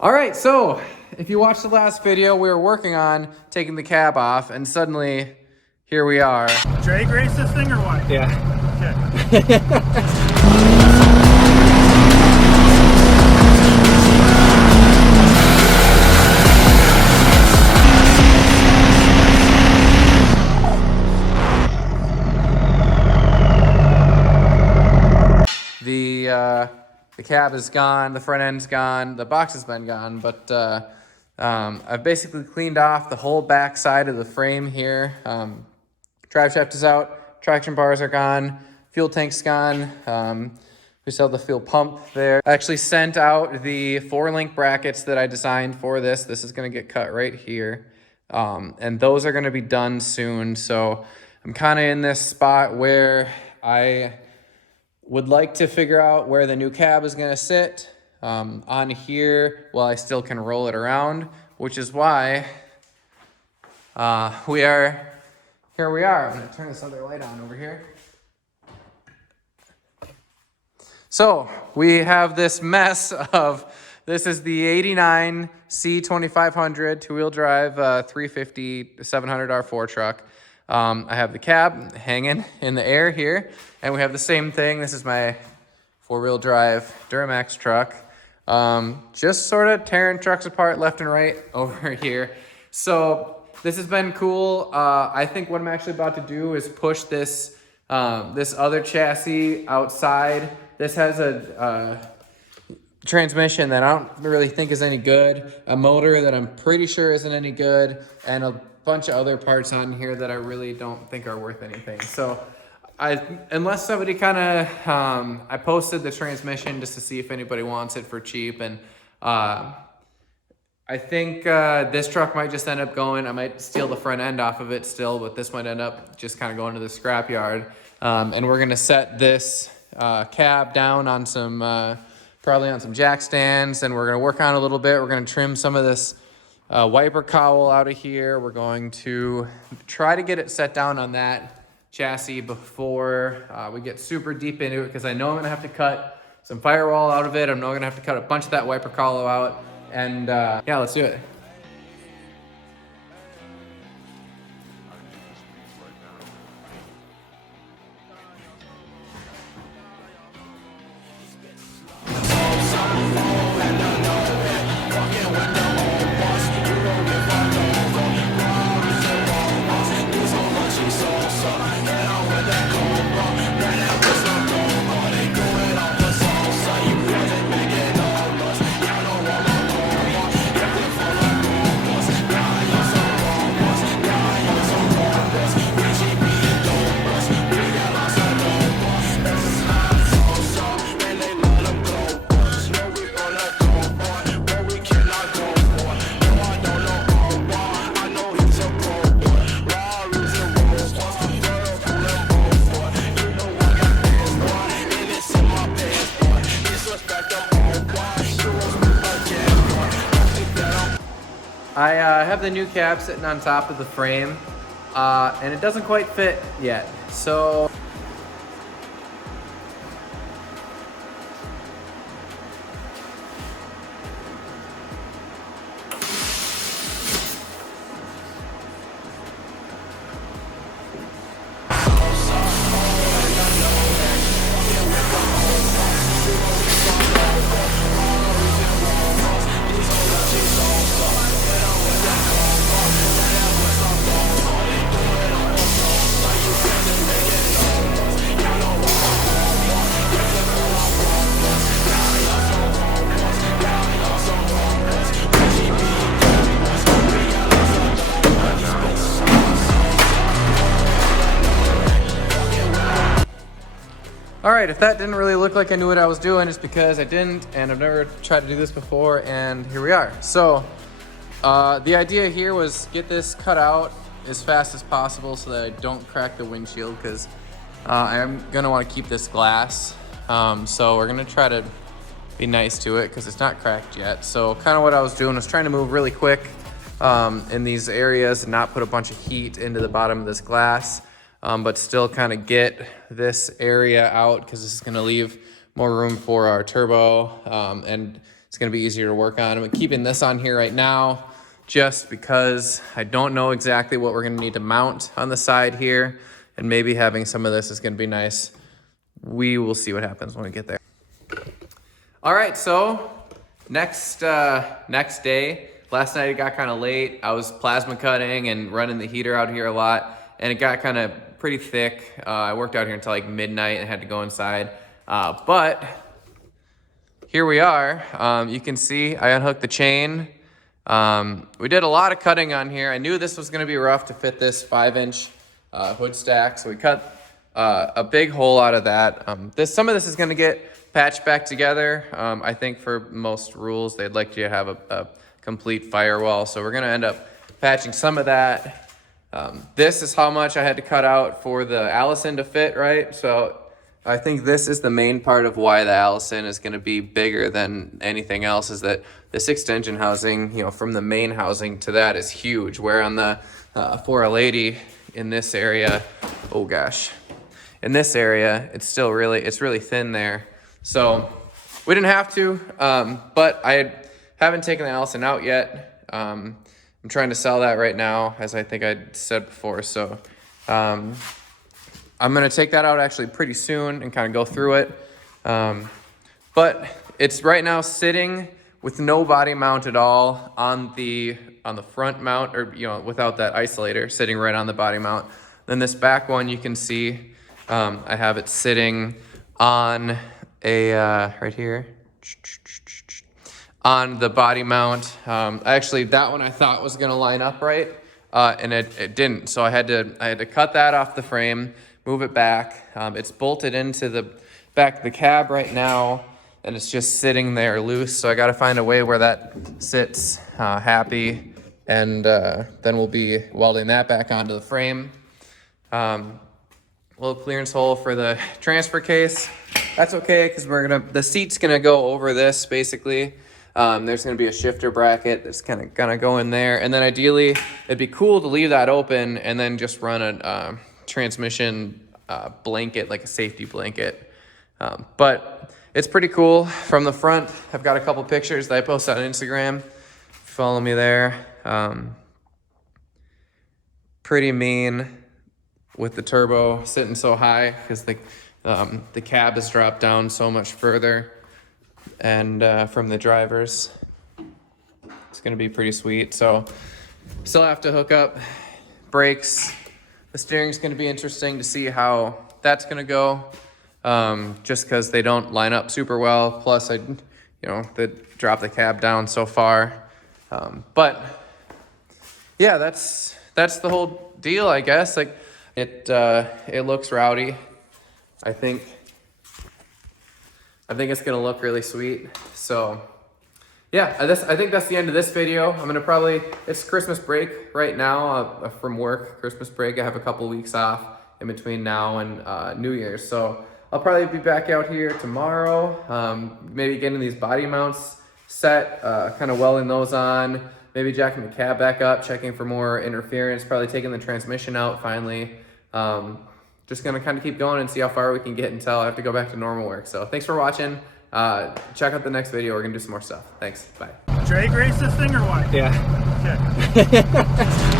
All right, so if you watched the last video, we were working on taking the cab off, and suddenly here we are. Drag race this thing or what? Yeah. Okay. The cab is gone, the front end's gone, the box has been gone, but I've basically cleaned off the whole back side of the frame here. Drive shaft is out, traction bars are gone, fuel tank's gone. We still have the fuel pump there. I actually sent out the 4-link brackets that I designed for this. This is gonna get cut right here. And those are gonna be done soon. So I'm kind of in this spot where I would like to figure out where the new cab is gonna sit on here while I still can roll it around, which is why here we are. I'm gonna turn this other light on over here. So we have this mess of, this is the 89 C2500 two-wheel drive 350 700 R4 truck. I have the cab hanging in the air here, and we have the same thing. This is my 4-wheel drive Duramax truck. Just sort of tearing trucks apart left and right over here. So this has been cool. I think what I'm actually about to do is push this this other chassis outside. This has a transmission that I don't really think is any good, a motor that I'm pretty sure isn't any good, and a bunch of other parts on here that I really don't think are worth anything. So unless somebody kind of, I posted the transmission just to see if anybody wants it for cheap, and I think this truck might just end up going, I might steal the front end off of it still, but this might end up just kind of going to the scrapyard. And we're gonna set this cab down on some, probably on some jack stands, and we're gonna work on it a little bit. We're gonna trim some of this wiper cowl out of here. We're going to try to get it set down on that chassis before we get super deep into it, because I know I'm gonna have to cut some firewall out of it. I'm gonna have to cut a bunch of that wiper cowl out, and yeah, let's do it. I have the new cab sitting on top of the frame, and it doesn't quite fit yet. So all right, if that didn't really look like I knew what I was doing, it's because I didn't, and I've never tried to do this before, and here we are. So the idea here was get this cut out as fast as possible so that I don't crack the windshield, because I am gonna want to keep this glass. So we're gonna try to be nice to it because it's not cracked yet. So kind of what I was doing was trying to move really quick in these areas and not put a bunch of heat into the bottom of this glass. But still kind of get this area out because this is going to leave more room for our turbo and it's going to be easier to work on. I'm keeping this on here right now just because I don't know exactly what we're going to need to mount on the side here, and maybe having some of this is going to be nice. We will see what happens when we get there. All right, so next day. Last night it got kind of late. I was plasma cutting and running the heater out here a lot, and it got kind of pretty thick. I worked out here until like midnight and had to go inside. But here we are. You can see I unhooked the chain. We did a lot of cutting on here. I knew this was going to be rough to fit this 5-inch hood stack, so we cut a big hole out of that. Some of this is going to get patched back together. I think for most rules, they'd like you to have a complete firewall, so we're going to end up patching some of that. This is how much I had to cut out for the Allison to fit, right? So I think this is the main part of why the Allison is going to be bigger than anything else, is that this extension housing, you know, from the main housing to that is huge, where on the 4L80 in this area, oh gosh, in this area, it's really thin there. So we didn't have to, but haven't taken the Allison out yet. I'm trying to sell that right now, as I think I said before. So I'm going to take that out actually pretty soon and kind of go through it. But it's right now sitting with no body mount at all on the front mount, or without that isolator, sitting right on the body mount. Then this back one, you can see I have it sitting on a right here. On the body mount. Actually, that one I thought was going to line up right, and it didn't. So I had to cut that off the frame, move it back. It's bolted into the back of the cab right now, and it's just sitting there loose. So I got to find a way where that sits happy, and then we'll be welding that back onto the frame. Little clearance hole for the transfer case. That's okay, because the seat's gonna go over this basically. There's going to be a shifter bracket that's kind of going to go in there. And then ideally, it'd be cool to leave that open and then just run a transmission blanket, like a safety blanket. But it's pretty cool from the front. I've got a couple pictures that I posted on Instagram. Follow me there. Pretty mean with the turbo sitting so high, because the cab is dropped down so much further. And from the drivers, it's going to be pretty sweet. So still have to hook up brakes. The steering's going to be interesting to see how that's going to go, just because they don't line up super well. Plus, they dropped the cab down so far. But yeah, that's the whole deal, I guess. Like it looks rowdy. I think it's gonna look really sweet. So yeah, I think that's the end of this video. I'm gonna it's Christmas break right now from work. Christmas break, I have a couple weeks off in between now and New Year's. So I'll probably be back out here tomorrow, maybe getting these body mounts set, kind of welding those on, maybe jacking the cab back up, checking for more interference, probably taking the transmission out finally. Just gonna kind of keep going and see how far we can get until I have to go back to normal work. So thanks for watching. Check out the next video. We're gonna do some more stuff. Thanks. Bye. Drag race this thing or what? Yeah. Okay.